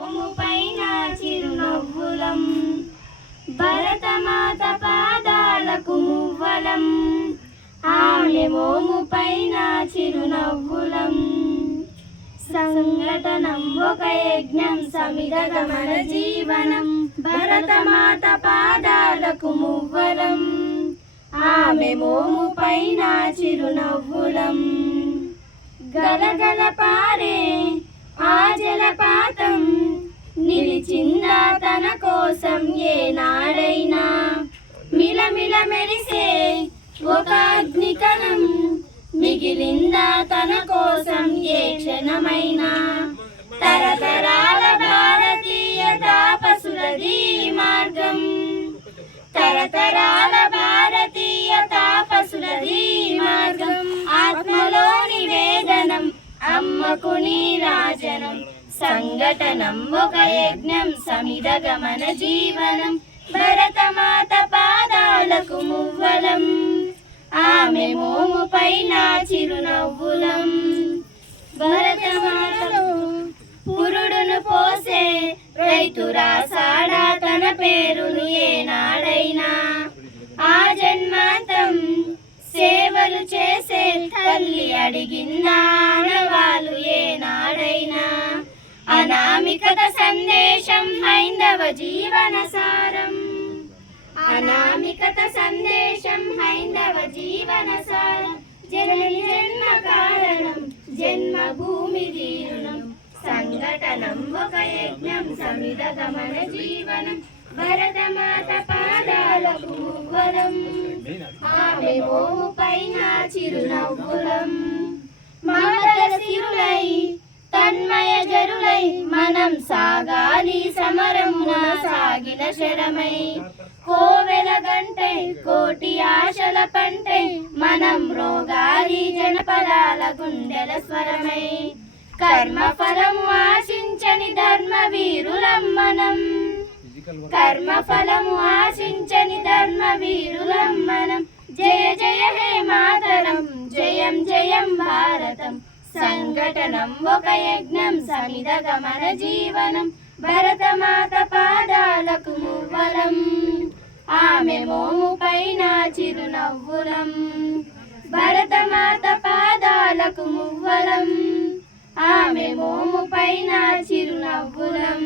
పైన చిరునవ్వులం భరతమాత పాదాలకు మువ్వలం ఆమె మోము పైన చిరునవ్వులం సంఘటనం ఒక యజ్ఞం సమిధగమన జీవనం భరతమాత పాదాలకు మువ్వలం ఆమె మోము పైన చిరునవ్వులం గలగల పారే ఆ జలపాతం నిలిచిందా తన కోసం ఏనాడైనా మిలమిల మెరిసే ఒక అగ్నికణం మిగిలిందా తన కోసం ఏ క్షణమైనా తరతరాల భారతీయ తాపసులది మార్గం తరతరాల భారతీయ తాపసులది మార్గం ఆత్మలోని వేదనం అమ్మకు నీరాజనం సంఘటనం ఒక యజ్ఞం సమిధగమన జీవనం భరతమాత పాదాలకు మువ్వలం ఆమె మోము పైన చిరునవ్వులం భరతమాతను పురుడును పోసే రైతు రాసాడా తన పేరును ఏనాడైనా ఆ జన్మాంతం సేవలు చేసే తల్లి అడిగిందా ఆనవాలు ఏనాడైనా అనామికత సందేశం హైందవ జీవన సారం అనామికత సందేశం హైందవ జీవన సారం జనని జన్మ కారణం జన్మభూమి జీవనం సంఘటనం ఒక యజ్ఞం సమిధగమన జీవనం భరతమాత పాదాలకు మువ్వలం ఆమె మోము పైన చిరునవ్వులం మమతల సిరులై తన్మయ జరులై మనం సాగాలి సమరమున సాగిన శరమై కోవెల గంటై కోటి ఆశల పంటై మనం రోగాలి జనపదాల గుండెల స్వరమై కర్మ ఫలము ఆశించని ధర్మ వీరులం మనం కర్మ ఫలము ఆశించని ధర్మ వీరులం మనం జయ జయ హే మాతరం జయం జయం భారతం సంఘటనం ఒక యజ్ఞం సమిధగమన జీవనం భరతమాత పాదాలకు మువ్వలం ఆమె మోము పైన చిరునవ్వులం భరతమాత పాదాలకు మువ్వలం ఆమె మోము పైన చిరునవ్వులం